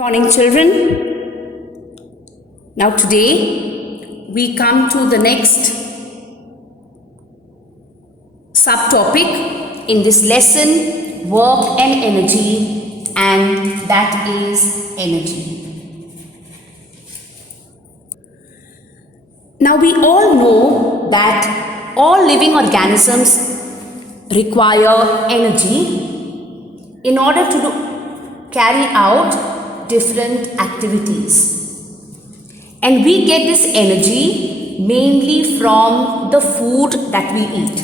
Morning, children. Now today we come to the next subtopic in this lesson, work and energy, and that is energy. Now we all know that all living organisms require energy in order to carry out different activities, and we get this energy mainly from the food that we eat.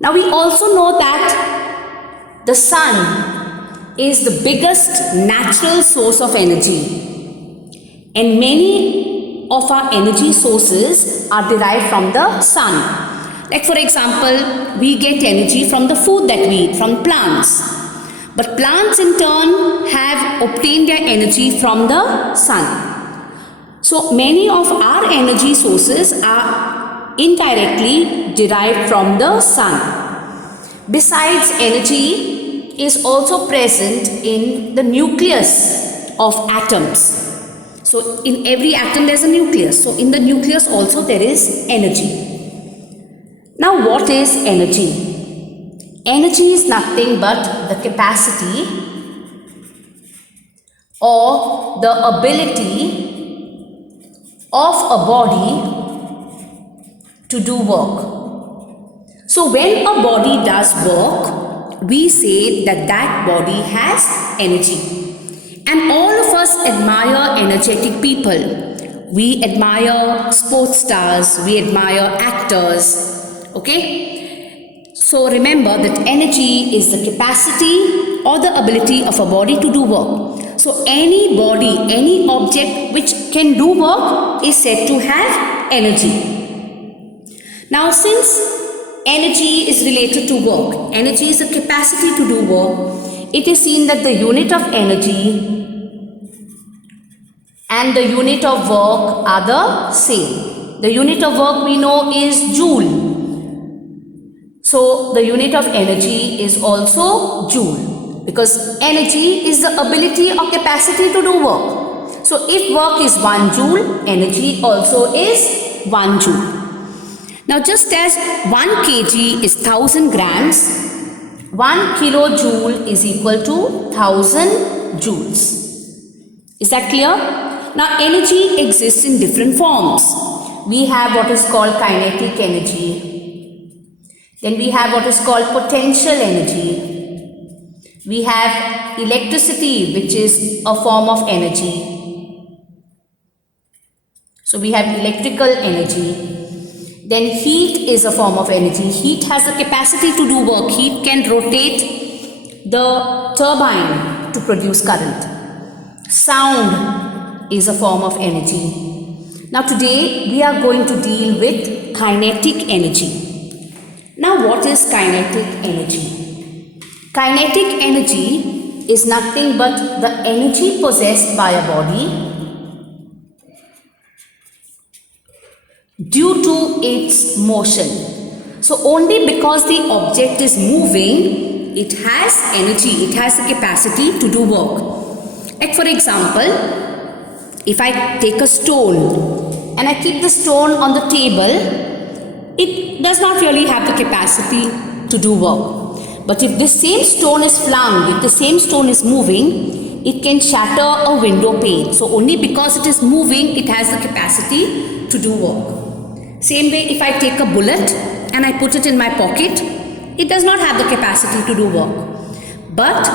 Now we also know that the sun is the biggest natural source of energy, and many of our energy sources are derived from the sun. Like for example, we get energy from the food that we eat, from plants. But plants in turn have obtained their energy from the sun. So many of our energy sources are indirectly derived from the sun. Besides, energy is also present in the nucleus of atoms. So in every atom there is a nucleus. So in the nucleus also there is energy. Now what is energy? Energy is nothing but the capacity or the ability of a body to do work. So when a body does work, we say that that body has energy. And all of us admire energetic people. We admire sports stars, we admire actors, okay? So remember that energy is the capacity or the ability of a body to do work. So any body, any object which can do work is said to have energy. Now since energy is related to work, energy is the capacity to do work, it is seen that the unit of energy and the unit of work are the same. The unit of work we know is joule. So the unit of energy is also joule, because energy is the ability or capacity to do work. So if work is 1 joule, energy also is 1 joule. Now just as 1 kg is 1000 grams, 1 kilojoule is equal to 1000 joules. Is that clear? Now energy exists in different forms. We have what is called kinetic energy. Then we have what is called potential energy. We have electricity, which is a form of energy. So we have electrical energy. Then heat is a form of energy. Heat has the capacity to do work. Heat can rotate the turbine to produce current. Sound is a form of energy. Now today we are going to deal with kinetic energy. Now what is kinetic energy? Kinetic energy is nothing but the energy possessed by a body due to its motion. So only because the object is moving, it has energy, it has the capacity to do work. Like for example, if I take a stone and I keep the stone on the table, it does not really have the capacity to do work. But if the same stone is flung, if the same stone is moving, it can shatter a window pane. So only because it is moving, it has the capacity to do work. Same way, if I take a bullet and I put it in my pocket, it does not have the capacity to do work. But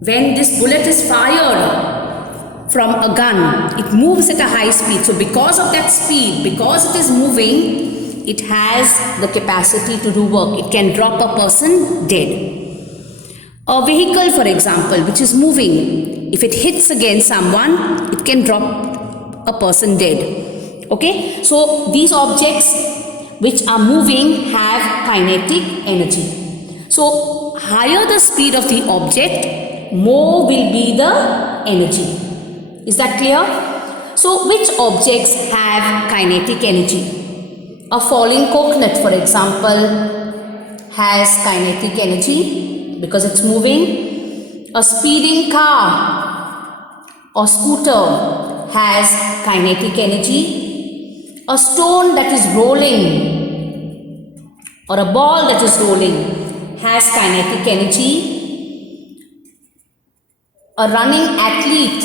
when this bullet is fired from a gun, it moves at a high speed. So because of that speed, because it is moving, it has the capacity to do work. It can drop a person dead. A vehicle, for example, which is moving, if it hits against someone, it can drop a person dead. Okay, so these objects which are moving have kinetic energy. So higher the speed of the object, more will be the energy. Is that clear? So which objects have kinetic energy? A falling coconut, for example, has kinetic energy because it's moving. A speeding car or scooter has kinetic energy. A stone that is rolling or a ball that is rolling has kinetic energy. A running athlete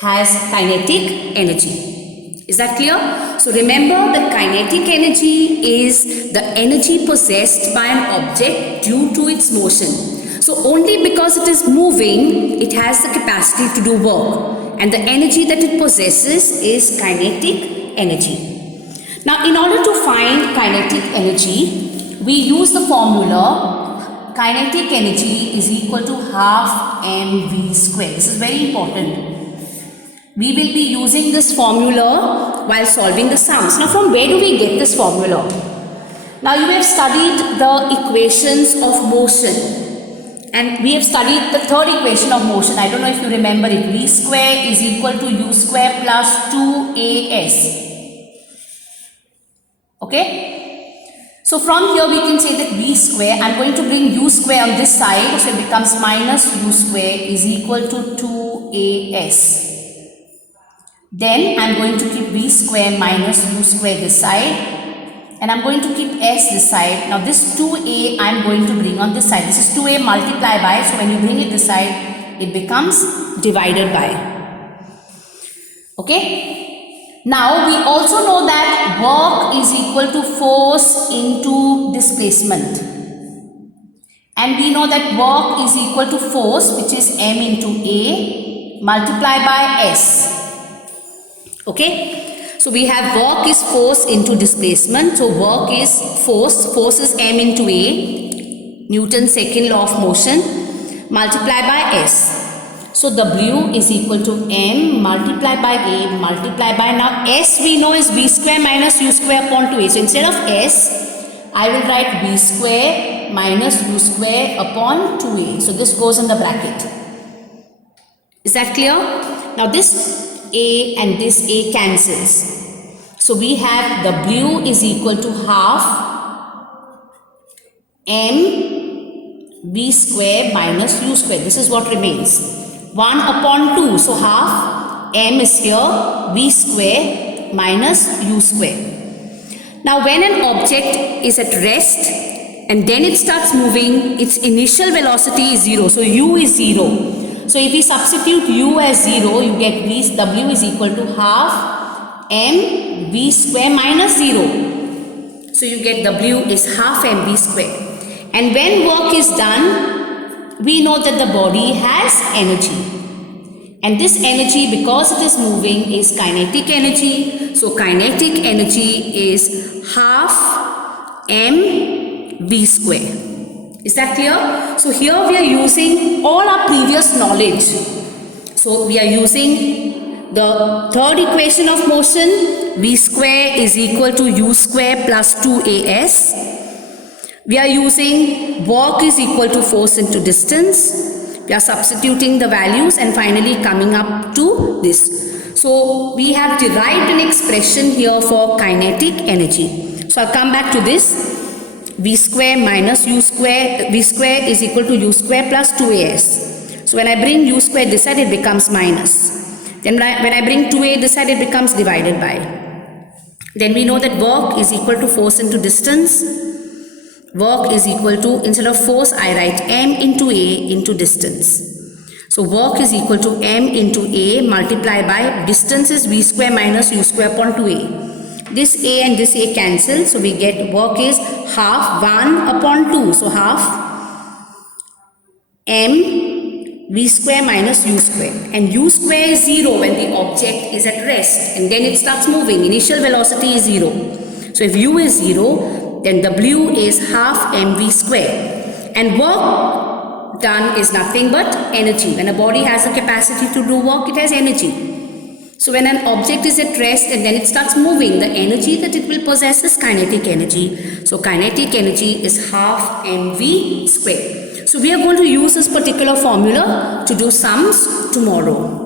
has kinetic energy. Is that clear? So remember, the kinetic energy is the energy possessed by an object due to its motion. So only because it is moving, it has the capacity to do work, and the energy that it possesses is kinetic energy. Now, in order to find kinetic energy, we use the formula kinetic energy is equal to half mv square. This is very important. We will be using this formula while solving the sums. Now, from where do we get this formula? Now, you have studied the equations of motion. And we have studied the third equation of motion. I don't know if you remember it. V square is equal to u square plus 2as. Okay. So from here we can say that v square, I'm going to bring u square on this side. So it becomes minus u square is equal to 2as. Then I'm going to keep v square minus u square this side. And I'm going to keep s this side. Now this 2a I'm going to bring on this side. This is 2a multiplied by. So when you bring it this side, it becomes divided by. Okay. Now we also know that work is equal to force into displacement. And we know that work is equal to force, which is m into a multiplied by s. Okay. So we have work is force into displacement. So work is force. Force is m into a, Newton's second law of motion, multiplied by s. So W is equal to m multiplied by a multiplied by, now s we know is v square minus u square upon 2a. So instead of s, I will write v square minus u square upon 2a. So this goes in the bracket. Is that clear? Now this a and this a cancels. So we have W is equal to half m v square minus u square. This is what remains. 1 upon 2. So half m is here, v square minus u square. Now when an object is at rest and then it starts moving, its initial velocity is 0. So u is 0. So if we substitute u as 0, you get W is equal to half m v square minus 0. So you get W is half m v square. And when work is done, we know that the body has energy. And this energy, because it is moving, is kinetic energy. So kinetic energy is half m v square. Is that clear? So here we are using all our previous knowledge. So we are using the third equation of motion, v square is equal to u square plus 2as. We are using work is equal to force into distance. We are substituting the values and finally coming up to this. So we have derived an expression here for kinetic energy. So I'll come back to this. V square minus u square, v square is equal to u square plus 2as. So when I bring u square this side, it becomes minus. Then when I bring 2a this side, it becomes divided by. Then we know that work is equal to force into distance. Work is equal to, instead of force, I write m into a into distance. So work is equal to m into a multiplied by, distance is v square minus u square upon 2a. This a and this a cancel, so we get work is half 1 upon 2. So half m v square minus u square. And u square is 0 when the object is at rest and then it starts moving. Initial velocity is 0. So if u is 0, then W is half mv square. And work done is nothing but energy. When a body has the capacity to do work, it has energy. So when an object is at rest and then it starts moving, the energy that it will possess is kinetic energy. So kinetic energy is half mv square. So we are going to use this particular formula to do sums tomorrow.